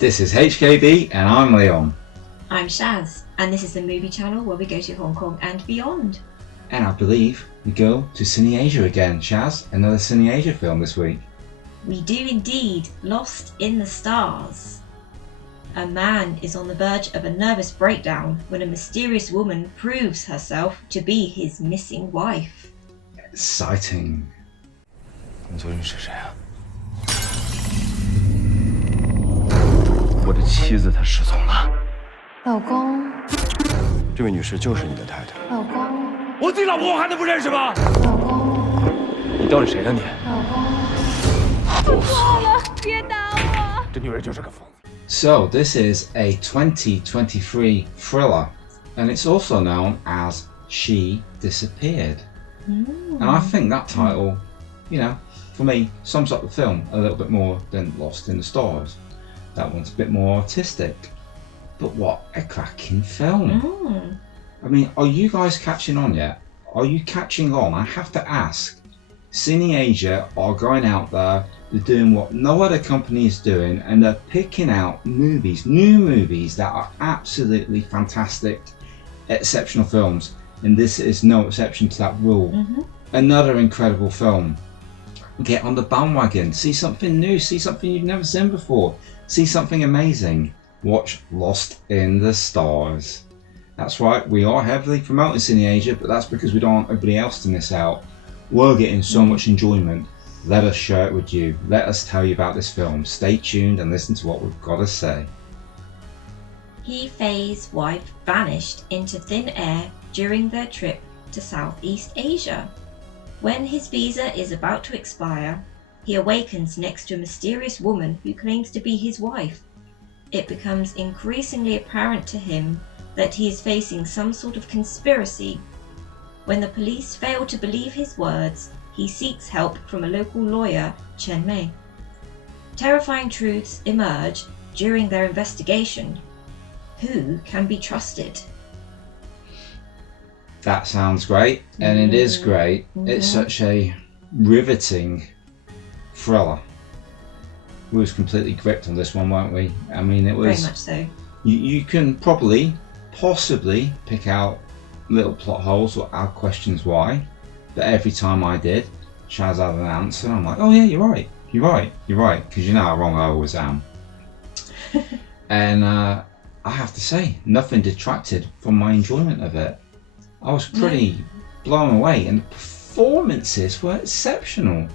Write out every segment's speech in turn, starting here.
This is HKB and I'm Leon. I'm Shaz, and this is the movie channel where we go to Hong Kong and beyond. And I believe we go to CineAsia again. Shaz, another CineAsia film this week. We do indeed. Lost in the Stars. A man is on the verge of a nervous breakdown when a mysterious woman proves herself to be his missing wife. Exciting. 你昨天是谁啊？我的妻子她失踪了。老公，这位女士就是你的太太。老公，我自己老婆我还能不认识吗？老公，你到底谁呢你？老公，我错了，别打我！这女人就是个疯子。 So this is a 2023 thriller, and it's also known as She Disappeared. And I think that title, for me, sums up the film a little bit more than Lost in the Stars. That one's a bit more artistic. But what a cracking film. I mean, are you guys catching on yet? Are you catching on? I have to ask. CineAsia are going out there, they're doing what no other company is doing, and they're picking out movies, new movies that are absolutely fantastic, exceptional films. And this is no exception to that rule. Another incredible film. Get on the bandwagon, see something new, see something you've never seen before, see something amazing. Watch Lost in the Stars. That's right, we are heavily promoting CineAsia, but that's because we don't want everybody else to miss out. We're getting so much enjoyment. Let us share it with you. Let us tell you about this film. Stay tuned and listen to what we've got to say. He Fei's wife vanished into thin air during their trip to Southeast Asia. When his visa is about to expire, he awakens next to a mysterious woman who claims to be his wife. It becomes increasingly apparent to him that he is facing some sort of conspiracy. When the police fail to believe his words, he seeks help from a local lawyer, Chen Mei. Terrifying truths emerge during their investigation. Who can be trusted? That sounds great, and it is great. It's such a riveting thriller. We was completely gripped on this one, weren't we? I mean, it was... Very much so. You can possibly pick out little plot holes or add questions why, but every time I did, Shaz had an answer, and I'm like, oh yeah, you're right, because you know how wrong I always am. And I have to say, nothing detracted from my enjoyment of it. I was pretty blown away, and the performances were exceptional.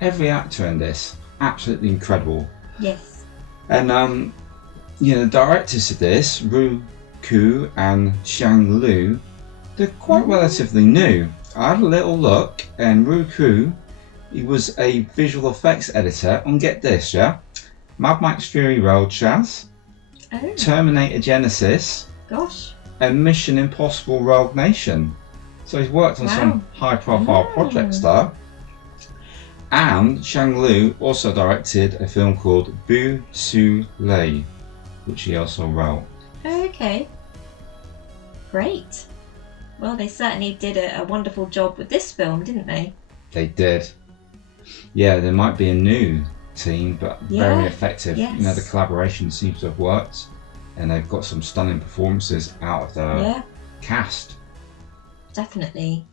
Every actor in this, absolutely incredible. Yes. And the directors of this, Ru Ku and Xiang Lu, they're quite relatively new. I had a little look, and Ru Ku, he was a visual effects editor on, get this, yeah? Mad Max Fury Road, Shaz, Terminator Genesis, Gosh. and Mission Impossible Rogue Nation. So he's worked on some high profile projects there. And Xiang Lu also directed a film called Bu Su Lei, which he also wrote. Okay. Great. Well, they certainly did a wonderful job with this film, didn't they? They did. Yeah, there might be a new team, but very effective. Yes. The collaboration seems to have worked, and they've got some stunning performances out of the cast. Definitely.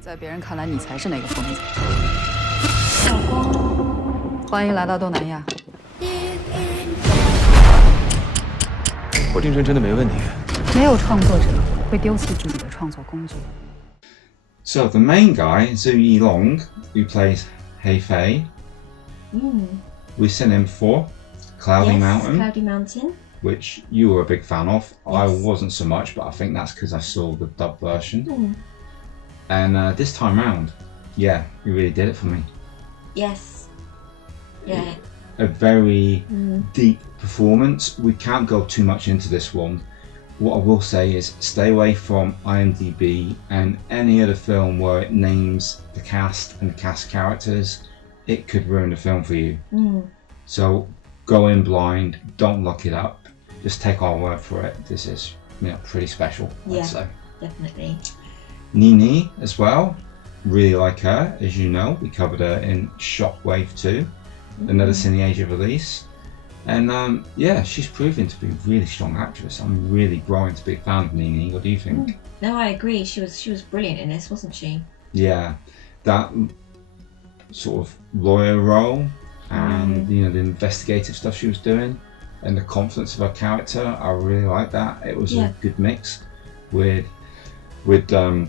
在别人看来，你才是那个疯子。老公，欢迎来到东南亚。我精神真的没问题。没有创作者会丢弃自己的创作工具。 So the main guy, Zhu Yilong, who plays He Fei, we've seen him before, Cloudy Mountain, Cloudy Mountain. which you were a big fan of. Yes. I wasn't so much, but I think that's because I saw the dub version. And this time round, he really did it for me. Yes. Yeah. A very deep performance. We can't go too much into this one. What I will say is stay away from IMDb and any other film where it names the cast and the cast characters. It could ruin the film for you. So go in blind, don't look it up. Just take our word for it. This is pretty special, I'd say. Definitely. Nini as well. Really like her, as you know. We covered her in Shockwave 2, another CineAsia release. And yeah, she's proving to be a really strong actress. I'm really growing to be a fan of Nini. What do you think? No, I agree. She was brilliant in this, wasn't she? Yeah, that sort of lawyer role and the investigative stuff she was doing and the confidence of her character, I really like that. It was a good mix with Zhu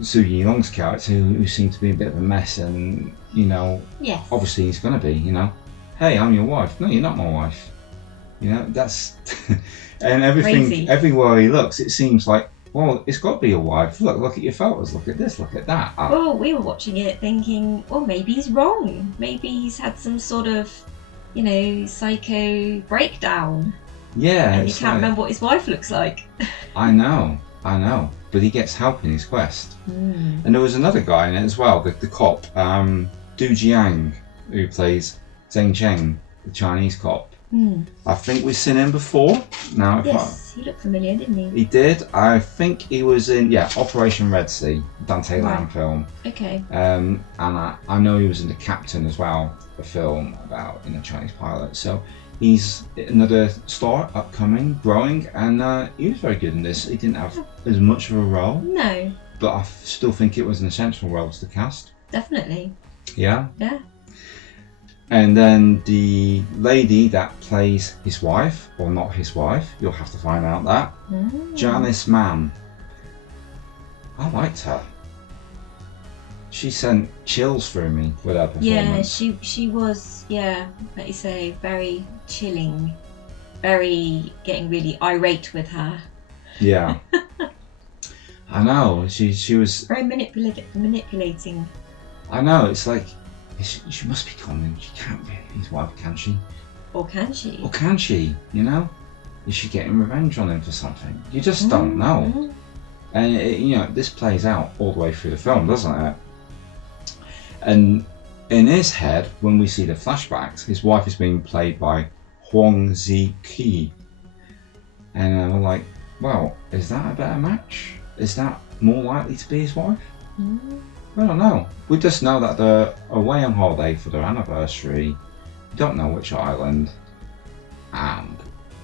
Yilong's character, who seemed to be a bit of a mess, and obviously he's gonna be, hey, I'm your wife. No, you're not my wife. That's and everything. Crazy. Everywhere he looks, it seems like, well, it's got to be your wife. Look at your photos. Look at this. Look at that. Well, we were watching it thinking, well, maybe he's wrong. Maybe he's had some sort of, psycho breakdown. Yeah. And he can't remember what his wife looks like. I know. But he gets help in his quest. And there was another guy in it as well, the cop, Du Jiang, who plays Zheng Cheng, the Chinese cop. I think we've seen him before. Now, yes, he looked familiar, didn't he? He did. I think he was in Operation Red Sea, Dante Lam film. Okay. And I know he was in The Captain as well, a film about a Chinese pilot. So he's another star, upcoming, growing, and he was very good in this. He didn't have as much of a role. No. But I still think it was an essential role to the cast. Definitely. Yeah. Yeah. And then the lady that plays his wife, or not his wife, you'll have to find out that. Janice Man. I liked her. She sent chills through me with her performance. Yeah, she was, like you say, very chilling, very getting really irate with her. Yeah. I know, she was... Very manipulating. I know, it's like, she must be calling. She can't be his wife, can she? Or can she? Or can she, Is she getting revenge on him for something? You just don't know. And, this plays out all the way through the film, doesn't it? And in his head, when we see the flashbacks, his wife is being played by Huang Ziki. And we're like, well, is that a better match? Is that more likely to be his wife? I don't know. We just know that they're away on holiday for their anniversary. We don't know which island. And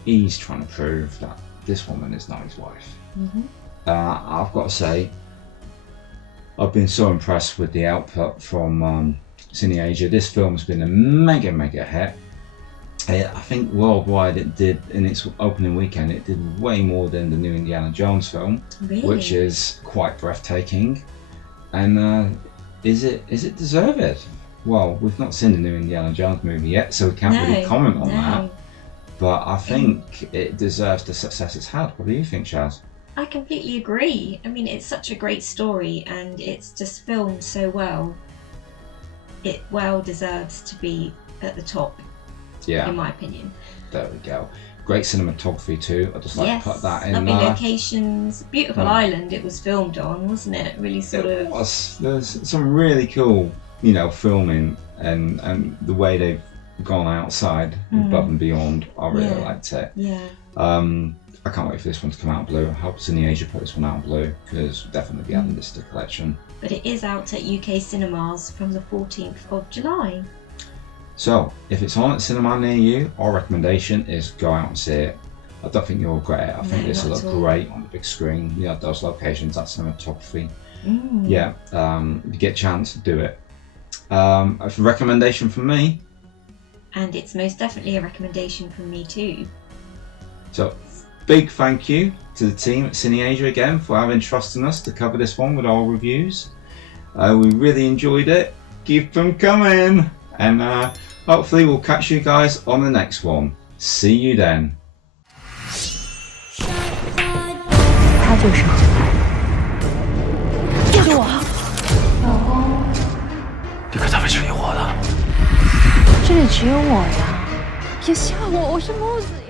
he's trying to prove that this woman is not his wife. I've got to say, I've been so impressed with the output from CineAsia. This film's been a mega hit. I think worldwide it did, in its opening weekend, it did way more than the new Indiana Jones film, which is quite breathtaking. And is it deserved? Well, we've not seen the new Indiana Jones movie yet, so we can't really comment on that. But I think it deserves the success it's had. What do you think, Shaz? I completely agree. I mean, it's such a great story, and it's just filmed so well. It well deserves to be at the top, in my opinion. There we go. Great cinematography too. I'd just like to put that in. Lovely locations, beautiful island it was filmed on, wasn't it? Really sort of. There's some really cool, filming and the way they've gone outside above and beyond. I really liked it. Yeah. I can't wait for this one to come out in blue. I hope CineAsia put this one out in blue, because we'll definitely be adding this to the collection. But it is out at UK cinemas from the 14th of July. So, if it's on at cinema near you, our recommendation is go out and see it. I don't think you'll regret it. I think this will look great on the big screen. Those locations, that cinematography. If you get a chance, do it. A recommendation from me. And it's most definitely a recommendation from me too. So, big thank you to the team at CineAsia again for having trust in us to cover this one with our reviews. We really enjoyed it. Keep them coming! And hopefully we'll catch you guys on the next one. See you then. 他就是好救救我！老公，你可咋会是你活的？这里只有我呀！别吓我，我是木子。